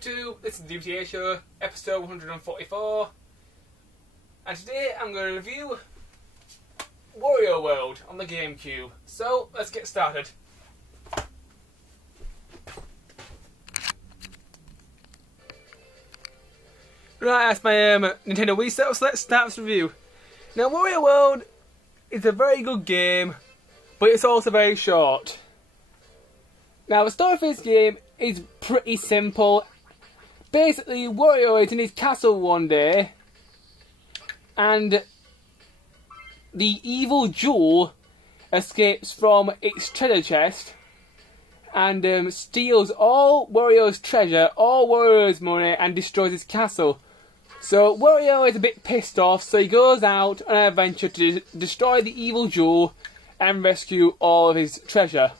YouTube, this is the Dbtgamer Show, episode 144, and today I'm going to review Wario World on the GameCube. So, let's get started. Right, that's my Nintendo Wii set, so let's start this review. Now, Wario World is a very good game, but it's also very short. Now, the story for this game is pretty simple. Basically, Wario is in his castle one day, and the evil jewel escapes from its treasure chest and steals all Wario's treasure, all Wario's money, and destroys his castle. So Wario is a bit pissed off, so he goes out on an adventure to destroy the evil jewel and rescue all of his treasure.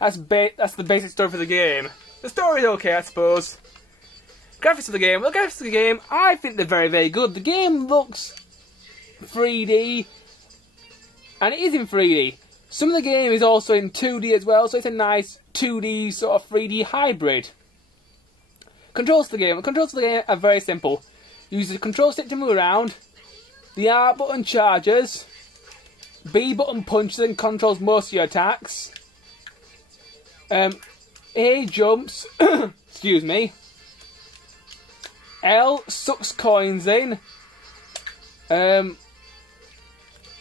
That's the basic story for the game. The story is okay, I suppose. Graphics of the game. Well, the graphics of the game, I think they're very, very good. The game looks 3D, and it is in 3D. Some of the game is also in 2D as well, so it's a nice 2D sort of 3D hybrid. Controls for the game. The controls for the game are very simple. Use the control stick to move around. The R button charges. B button punches and controls most of your attacks. A jumps. Excuse me. L sucks coins in.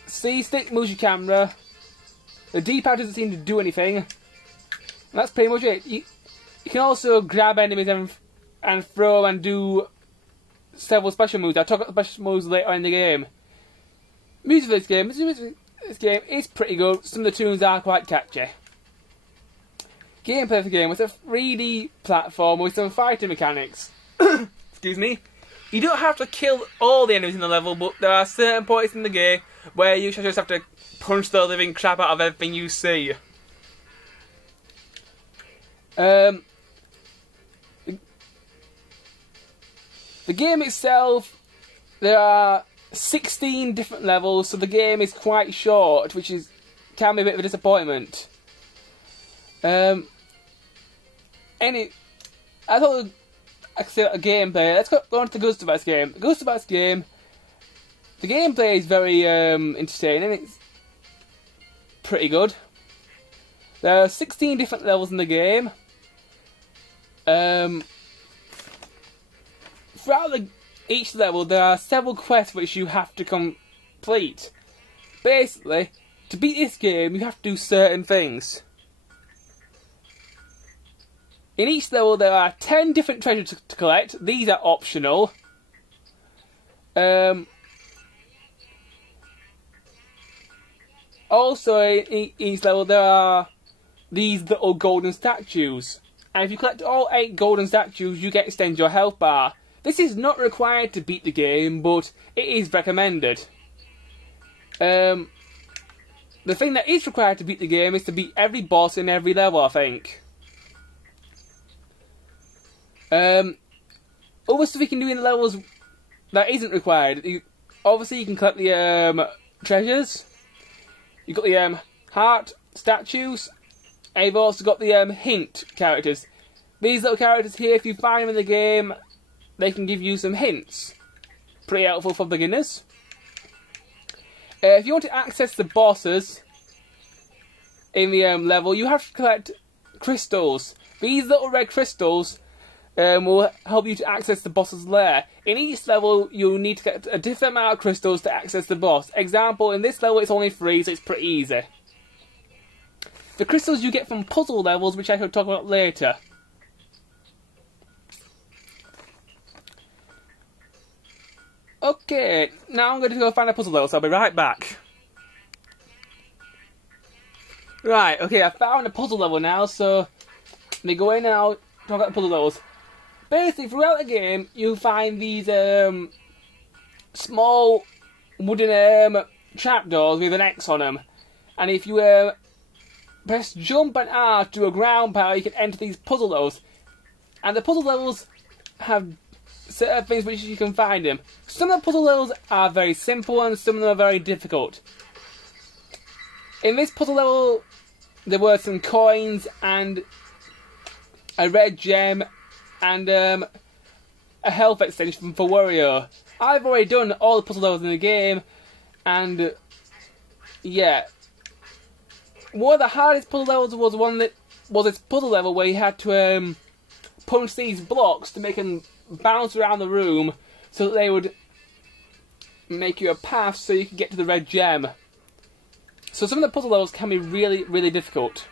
C stick moves your camera. The D-pad doesn't seem to do anything. And that's pretty much it. You can also grab enemies and throw and do several special moves. I'll talk about the special moves later in the game. Music for this game is pretty good. Some of the tunes are quite catchy. Gameplay for the game with a 3D platform with some fighting mechanics. Excuse me. You don't have to kill all the enemies in the level, but there are certain points in the game where you just have to punch the living crap out of everything you see. The game itself, there are 16 different levels, so the game is quite short, which can be a bit of a disappointment. I thought I could say a gameplay. Let's go on to the Ghost Device game. The Ghost Device game, the gameplay is very entertaining. It's pretty good. There are 16 different levels in the game. Throughout each level, there are several quests which you have to complete. Basically, to beat this game, you have to do certain things. In each level, there are 10 different treasures to collect. These are optional. Also, in each level, there are these little golden statues. And if you collect all 8 golden statues, you get to extend your health bar. This is not required to beat the game, but it is recommended. The thing that is required to beat the game is to beat every boss in every level, I think. Other stuff you can do in the levels that isn't required. Obviously, you can collect the treasures. You've got the heart statues. And you've also got the hint characters. These little characters here, if you find them in the game, they can give you some hints. Pretty helpful for beginners. If you want to access the bosses in the level, you have to collect crystals. These little red crystals will help you to access the boss's lair. In each level, you'll need to get a different amount of crystals to access the boss. Example, in this level, it's only 3, so it's pretty easy. The crystals you get from puzzle levels, which I shall talk about later. Okay, now I'm going to go find a puzzle level, so I'll be right back. Right, okay, I found a puzzle level now, so let me go in and I'll talk about the puzzle levels. Basically, throughout the game, you find these small wooden trapdoors with an X on them. And if you press jump and R to do a ground power, you can enter these puzzle levels. And the puzzle levels have certain things which you can find them. Some of the puzzle levels are very simple and some of them are very difficult. In this puzzle level, there were some coins and a red gem and a health extension for Wario. I've already done all the puzzle levels in the game, and yeah, one of the hardest puzzle levels was one that was this puzzle level where you had to punch these blocks to make them bounce around the room so that they would make you a path so you could get to the red gem. So some of the puzzle levels can be really, really difficult.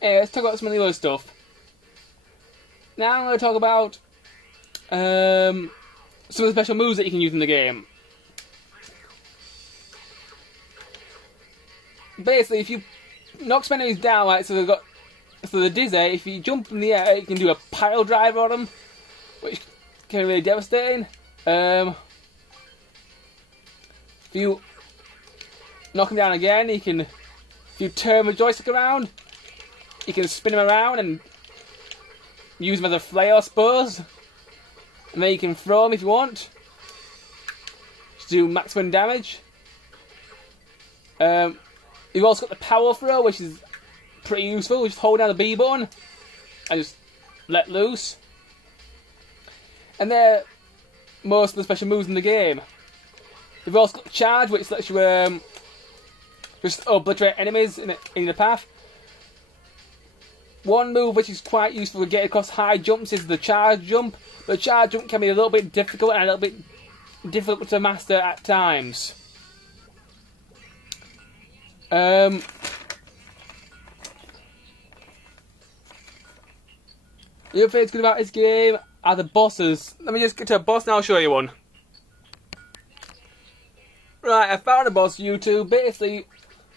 Anyway, let's talk about some of the other stuff. Now I'm going to talk about some of the special moves that you can use in the game. Basically, if you knock some enemies down, like so they're dizzy, if you jump in the air, you can do a pile driver on them, which can be really devastating. If you knock them down again, if you turn the joystick around, you can spin them around and use them as a flare, I suppose. And then you can throw them if you want, to do maximum damage. You've also got the power throw, which is pretty useful. Just hold down the B button and just let loose. And they're most of the special moves in the game. You've also got the charge, which lets you just obliterate enemies in the path. One move which is quite useful to get across high jumps is the charge jump. The charge jump can be a little bit difficult and a little bit difficult to master at times. The other thing that's good about this game are the bosses. Let me just get to a boss and I'll show you one. Right, I found a boss for you two. Basically,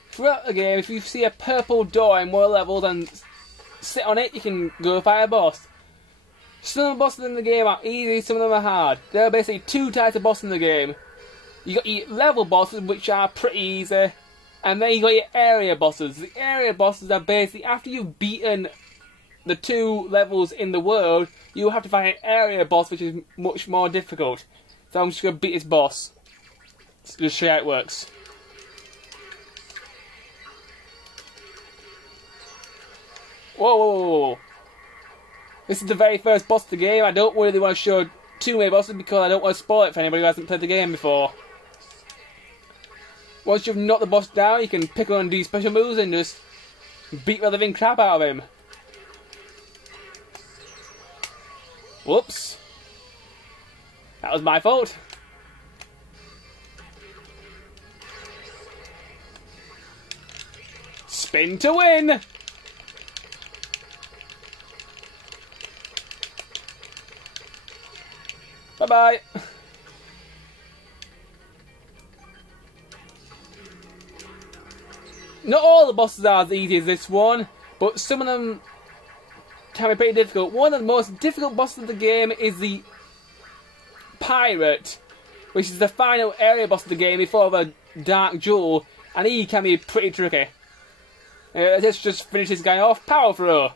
throughout the game, if you see a purple door in one of the levels and sit on it, you can go fight a boss. Some of the bosses in the game are easy, some of them are hard. There are basically two types of bosses in the game. You got your level bosses, which are pretty easy, and then you got your area bosses. The area bosses are basically after you've beaten the two levels in the world, you have to fight an area boss, which is much more difficult. So I'm just going to beat this boss. Let's just show you how it works. Whoa, whoa, whoa, whoa. This is the very first boss of the game. I don't really want to show too many bosses because I don't want to spoil it for anybody who hasn't played the game before. Once you've knocked the boss down, you can pick on these special moves and just beat the living crap out of him. Whoops. That was my fault. Spin to win! Bye-bye. Not all the bosses are as easy as this one, but some of them can be pretty difficult. One of the most difficult bosses of the game is the Pirate, which is the final area boss of the game before the Dark Jewel, and he can be pretty tricky. Let's just finish this guy off. Power throw.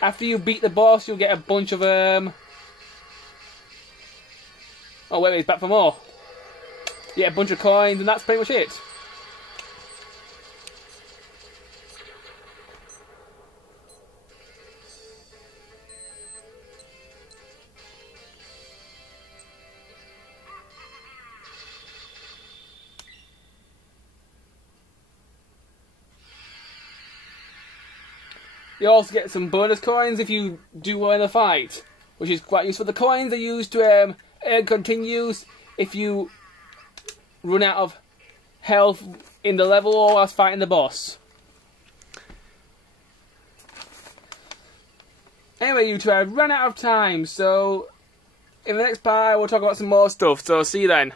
After you beat the boss, you'll get a bunch of Oh wait, he's back for more. Yeah, a bunch of coins, and that's pretty much it. You also get some bonus coins if you do well in the fight, which is quite useful. The coins are used to earn continues if you run out of health in the level or whilst fighting the boss. Anyway, you two, I've run out of time, so in the next part we'll talk about some more stuff, so see you then.